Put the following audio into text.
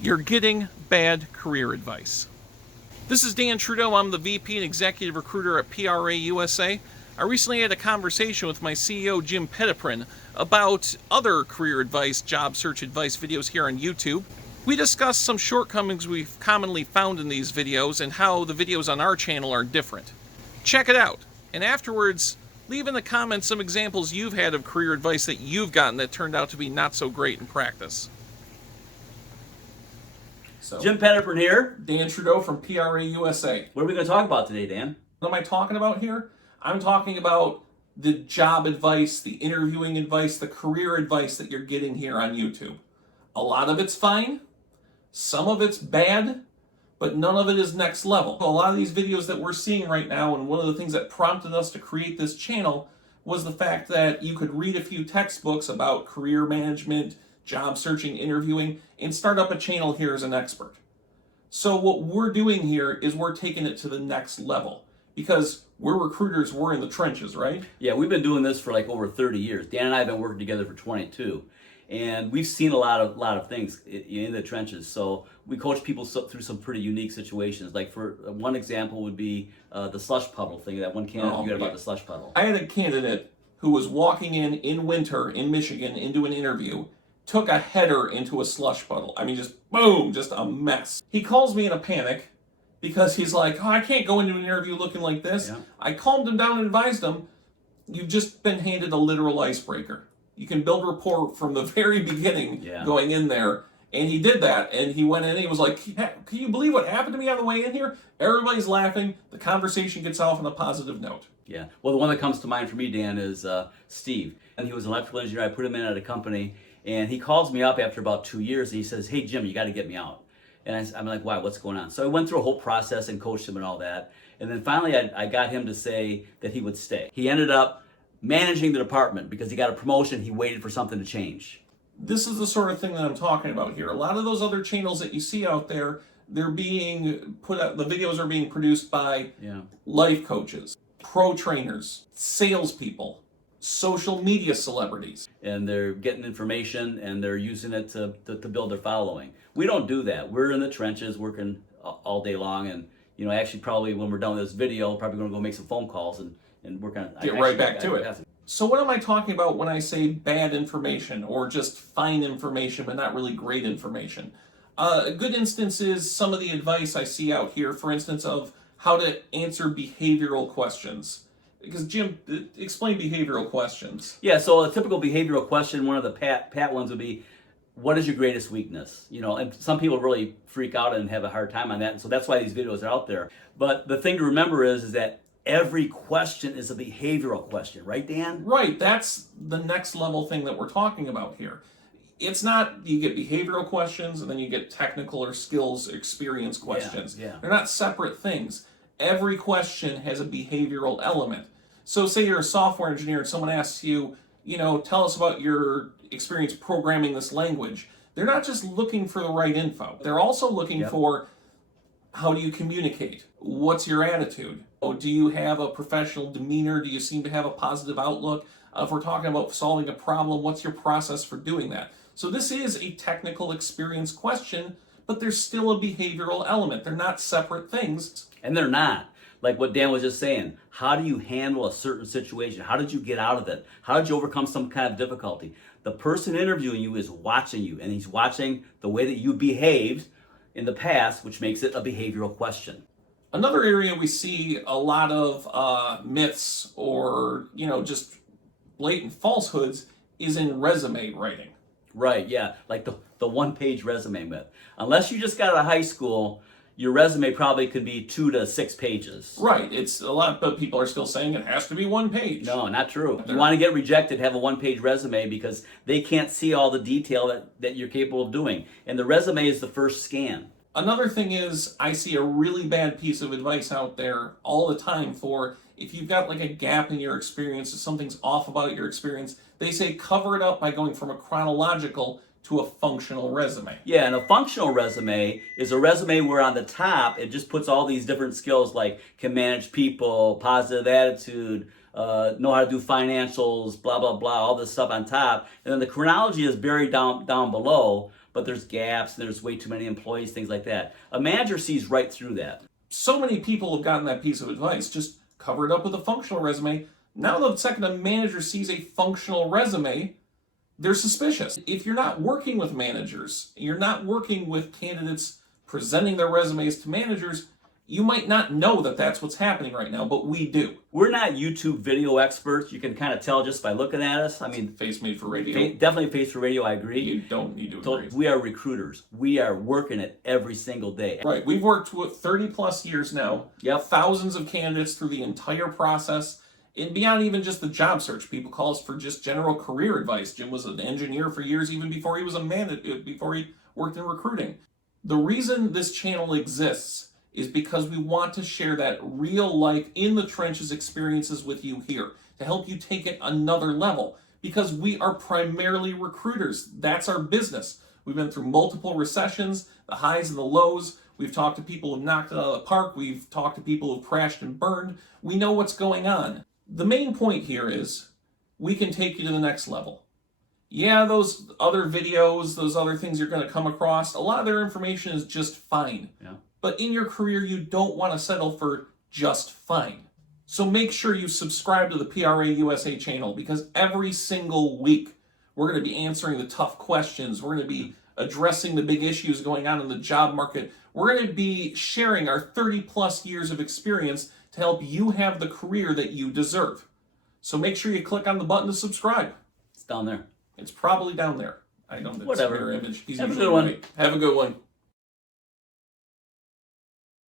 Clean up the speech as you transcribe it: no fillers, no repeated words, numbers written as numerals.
You're getting bad career advice. This is Dan Trudeau. I'm the VP and Executive Recruiter at PRA USA. I recently had a conversation with my CEO, Jim Petitpren, about other career advice, job search advice videos here on YouTube. We discussed some shortcomings we've commonly found in these videos and how the videos on our channel are different. Check it out, and afterwards, leave in the comments some examples you've had of career advice that you've gotten that turned out to be not so great in practice. So, Jim Petitpren here. Dan Trudeau from PRA USA. What are we going to talk about today, Dan? What am I talking about here? I'm talking about the job advice, the interviewing advice, the career advice that you're getting here on YouTube. A lot of it's fine, some of it's bad, but none of it is next level. A lot of these videos that we're seeing right now, and one of the things that prompted us to create this channel was the fact that you could read a few textbooks about career management, job searching, interviewing, and start up a channel here as an expert. So what we're doing here is we're taking it to the next level because we're recruiters, we're in the trenches, right? Yeah, we've been doing this for like over 30 years. Dan and I have been working together for 22. And we've seen a lot of things in the trenches. So we coach people through some pretty unique situations. Like for one example would be the slush puddle thing, that one candidate you got about the slush puddle. I had a candidate who was walking in winter in Michigan into an interview, took a header into a slush puddle. I mean, just boom, just a mess. He calls me in a panic because he's like, oh, I can't go into an interview looking like this. Yeah. I calmed him down and advised him, you've just been handed a literal icebreaker. You can build rapport from the very beginning going in there. And he did that. And he went in and he was like, can you believe what happened to me on the way in here? Everybody's laughing. The conversation gets off on a positive note. Yeah. Well, the one that comes to mind for me, Dan, is Steve. And he was an electrical engineer. I put him in at a company. And he calls me up after about 2 years. And he says, hey, Jim, you got to get me out. And I'm like, why? What's going on? So I went through a whole process and coached him and all that. And then finally, I got him to say that he would stay. He ended up managing the department because he got a promotion. He waited for something to change. This is the sort of thing that I'm talking about here. A lot of those other channels that you see out there, they're being put out, the videos are being produced by life coaches, pro trainers, salespeople, social media celebrities. And they're getting information and they're using it to build their following. We don't do that. We're in the trenches working all day long, and actually probably when we're done with this video, probably going to go make some phone calls and work on get right back to it. So what am I talking about when I say bad information or just fine information but not really great information? A good instance is some of the advice I see out here, for instance, of how to answer behavioral questions. Because Jim, explain behavioral questions. Yeah, so a typical behavioral question, one of the pat ones would be, what is your greatest weakness? And some people really freak out and have a hard time on that, and so that's why these videos are out there. But the thing to remember is that every question is a behavioral question, right, Dan? Right, that's the next level thing that we're talking about here. It's not you get behavioral questions and then you get technical or skills experience questions. Yeah. They're not separate things. Every question has a behavioral element. So say you're a software engineer and someone asks you, tell us about your experience programming this language. They're not just looking for the right info. They're also looking for, how do you communicate? What's your attitude? Do you have a professional demeanor? Do you seem to have a positive outlook? If we're talking about solving a problem, what's your process for doing that? So this is a technical experience question, but there's still a behavioral element. They're not separate things. And they're not. Like what Dan was just saying, how do you handle a certain situation? How did you get out of it? How did you overcome some kind of difficulty? The person interviewing you is watching you, and he's watching the way that you behaved in the past, which makes it a behavioral question. Another area we see a lot of myths or, just blatant falsehoods is in resume writing. Right, yeah, like the one-page resume myth. Unless you just got out of high school, your resume probably could be 2 to 6 pages. Right, it's a lot, but people are still saying it has to be 1 page. No, not true. If you want to get rejected, have a one-page resume because they can't see all the detail that you're capable of doing. And the resume is the first scan. Another thing is, I see a really bad piece of advice out there all the time for if you've got like a gap in your experience, if something's off about your experience, they say cover it up by going from a chronological to a functional resume. Yeah, and a functional resume is a resume where on the top it just puts all these different skills like can manage people, positive attitude, know how to do financials, blah, blah, blah, all this stuff on top. And then the chronology is buried down below. but there's gaps, there's way too many employees, things like that. A manager sees right through that. So many people have gotten that piece of advice. Just cover it up with a functional resume. Now the second a manager sees a functional resume, they're suspicious. If you're not working with managers, you're not working with candidates presenting their resumes to managers, you might not know that that's what's happening right now, but we do. We're not YouTube video experts. You can kind of tell just by looking at us. I mean, Face made for radio. Definitely face for radio, I agree. You don't need to So agree. we are recruiters. We are working it every single day. Right. We've worked with 30 plus years now. Yep. Thousands of candidates through the entire process. And beyond even just the job search, people call us for just general career advice. Jim was an engineer for years, even before he was a manager, before he worked in recruiting. The reason this channel exists is because we want to share that real life in the trenches experiences with you here to help you take it another level, because we are primarily recruiters. That's our business. We've been through multiple recessions, the highs and the lows. We've talked to people who've knocked it out of the park. We've talked to people who've crashed and burned. We know what's going on. The main point here is we can take you to the next level. Yeah, those other videos, those other things you're going to come across, a lot of their information is just fine. Yeah. But in your career, you don't want to settle for just fine. So make sure you subscribe to the PRA USA channel, because every single week we're going to be answering the tough questions. We're going to be addressing the big issues going on in the job market. We're going to be sharing our 30 plus years of experience to help you have the career that you deserve. So make sure you click on the button to subscribe. It's down there. It's probably down there. I don't know. Whatever. It's a mirror image. He's Have a usually good one. right. Have a good one.